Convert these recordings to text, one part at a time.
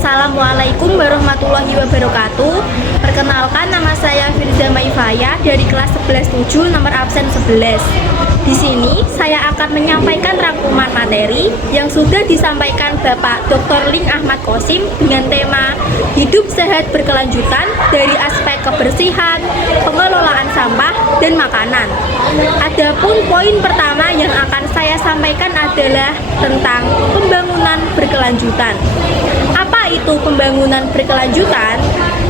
Assalamualaikum warahmatullahi wabarakatuh. Perkenalkan, nama saya Firza Maifaya dari kelas 11-7 nomor absen 11. Di sini saya akan menyampaikan rangkuman materi yang sudah disampaikan Bapak Dr. Ling Ahmad Qosim dengan tema hidup sehat berkelanjutan dari aspek kebersihan, pengelolaan sampah, dan makanan. Adapun poin pertama yang akan saya sampaikan adalah tentang pembangunan berkelanjutan. Apa itu pembangunan berkelanjutan?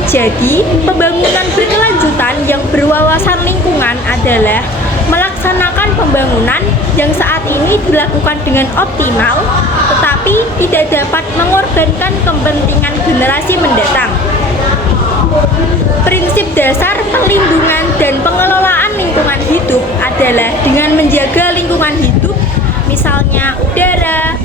Jadi, pembangunan berkelanjutan yang berwawasan lingkungan adalah melaksanakan pembangunan yang saat ini dilakukan dengan optimal, tetapi tidak dapat mengorbankan kepentingan generasi mendatang. Prinsip dasar perlindungan dan pengelolaan lingkungan hidup adalah dengan menjaga lingkungan hidup, misalnya udara,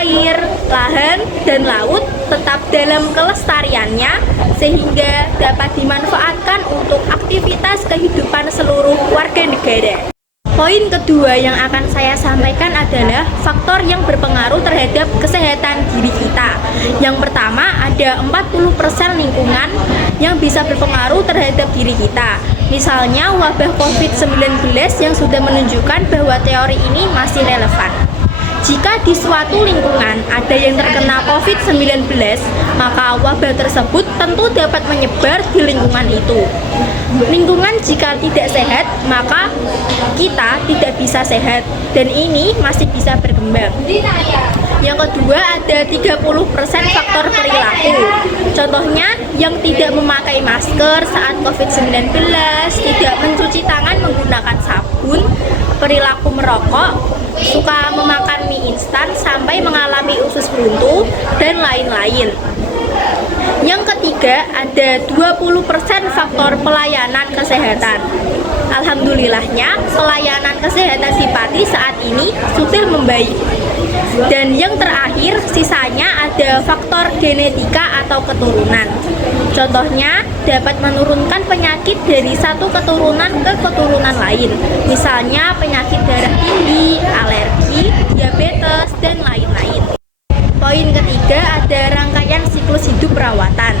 air, lahan, dan laut tetap dalam kelestariannya sehingga dapat dimanfaatkan untuk aktivitas kehidupan seluruh warga negara. Poin kedua yang akan saya sampaikan adalah faktor yang berpengaruh terhadap kesehatan diri kita. Yang pertama, ada 40% lingkungan yang bisa berpengaruh terhadap diri kita. Misalnya wabah COVID-19 yang sudah menunjukkan bahwa teori ini masih relevan. Jika di suatu lingkungan ada yang terkena COVID-19, maka wabah tersebut tentu dapat menyebar di lingkungan itu. Lingkungan jika tidak sehat, maka kita tidak bisa sehat, dan ini masih bisa berkembang. Yang kedua, ada 30% faktor perilaku. Contohnya, yang tidak memakai masker saat COVID-19, tidak mencuci tangan menggunakan sabun, perilaku merokok, suka memakan mie instan sampai mengalami usus buntu, dan lain-lain. Yang ketiga, ada 20% faktor pelayanan kesehatan. Alhamdulillahnya, pelayanan kesehatan di Pati saat ini sudah membaik. Dan yang terakhir, sisanya ada faktor genetika atau keturunan. Contohnya, dapat menurunkan penyakit dari satu keturunan ke keturunan lain. Misalnya penyakit darah tinggi, alergi, diabetes, dan lain-lain. Poin ketiga, ada rangkaian siklus hidup perawatan.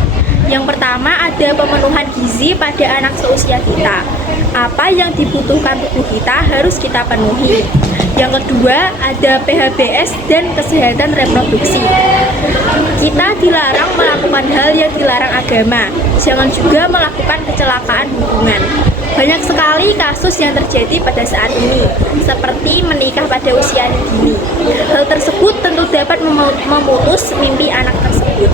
Yang pertama, ada pemenuhan gizi pada anak seusia kita. Apa yang dibutuhkan tubuh kita harus kita penuhi. Yang kedua, ada PHBS dan kesehatan reproduksi. Kita dilarang melakukan hal yang dilarang agama. Jangan juga melakukan kecelakaan hubungan. Banyak sekali kasus yang terjadi pada saat ini, seperti menikah pada usia dini. Hal tersebut tentu dapat memutus mimpi anak tersebut.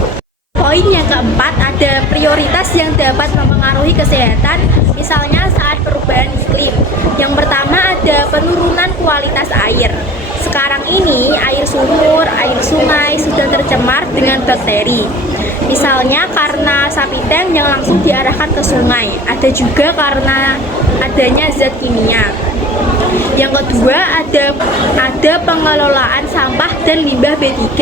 Poin yang keempat, ada prioritas yang dapat mempengaruhi kesehatan, misalnya saat perubahan iklim. Yang pertama, ada penurunan kualitas air. Sekarang ini, air sumur, air sungai sudah tercemar dengan bakteri. Misalnya karena sapi tank yang langsung diarahkan ke sungai. Ada juga karena adanya zat kimia. Yang kedua, ada pengelolaan sampah dan limbah B3,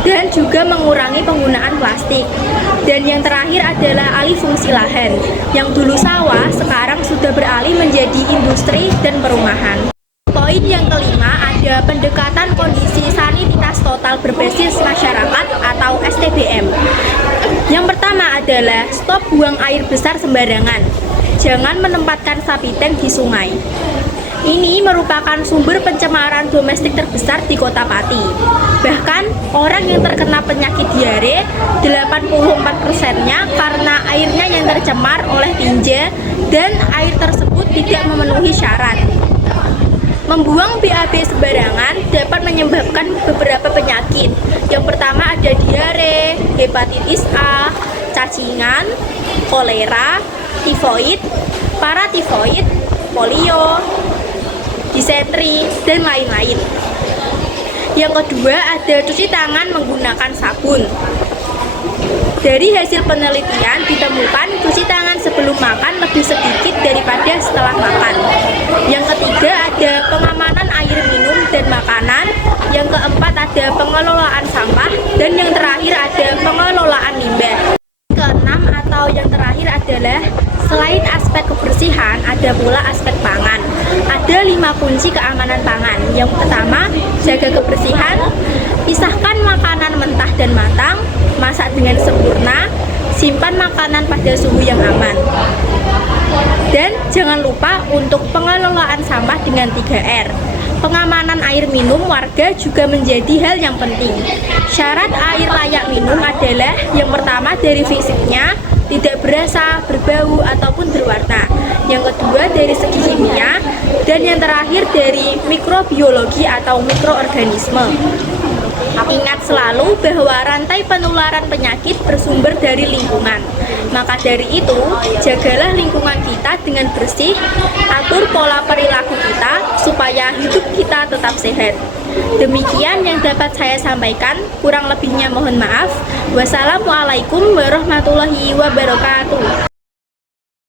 dan juga mengurangi penggunaan plastik. Dan yang terakhir adalah alih fungsi lahan. Yang dulu sawah, sekarang sudah beralih menjadi industri dan perumahan. Poin yang kelima, ada pendekatan kondisi sanititas total berbasis masyarakat atau STBM. Yang pertama adalah stop buang air besar sembarangan. Jangan menempatkan sapi tank di sungai. Ini merupakan sumber pencemaran domestik terbesar di Kota Pati. Bahkan, orang yang terkena penyakit diare, 84%-nya karena airnya yang tercemar oleh tinja dan air tersebut tidak memenuhi syarat. Membuang BAB sembarangan dapat menyebabkan beberapa penyakit. Yang pertama ada diare, hepatitis A, cacingan, kolera, tifoid, paratifoid, polio, disentri, dan lain-lain. Yang kedua, ada cuci tangan menggunakan sabun. Dari hasil penelitian ditemukan cuci tangan sebelum makan lebih sedikit daripada setelah makan. Yang ketiga, ada pengamanan air minum dan makanan. Yang keempat, ada pengelolaan sampah. Dan yang terakhir, ada pengelolaan limbah. Keenam atau yang terakhir adalah selain aspek kebersihan, ada pula aspek pangan. Ada 5 kunci keamanan pangan. Yang pertama, jaga kebersihan. Pisahkan makanan mentah dan matang, masak dengan sempurna, simpan makanan pada suhu yang aman. Dan jangan lupa untuk pengelolaan sampah dengan 3R. Pengamanan air minum warga juga menjadi hal yang penting. Syarat air layak minum adalah yang pertama dari fisiknya, tidak berasa, berbau, ataupun berwarna. Yang kedua dari segi kimia, dan yang terakhir dari mikrobiologi atau mikroorganisme. Ingat selalu bahwa rantai penularan penyakit bersumber dari lingkungan. Maka dari itu, jagalah lingkungan kita dengan bersih, atur pola perilaku kita supaya hidup kita tetap sehat. Demikian yang dapat saya sampaikan, kurang lebihnya mohon maaf. Wassalamualaikum warahmatullahi wabarakatuh.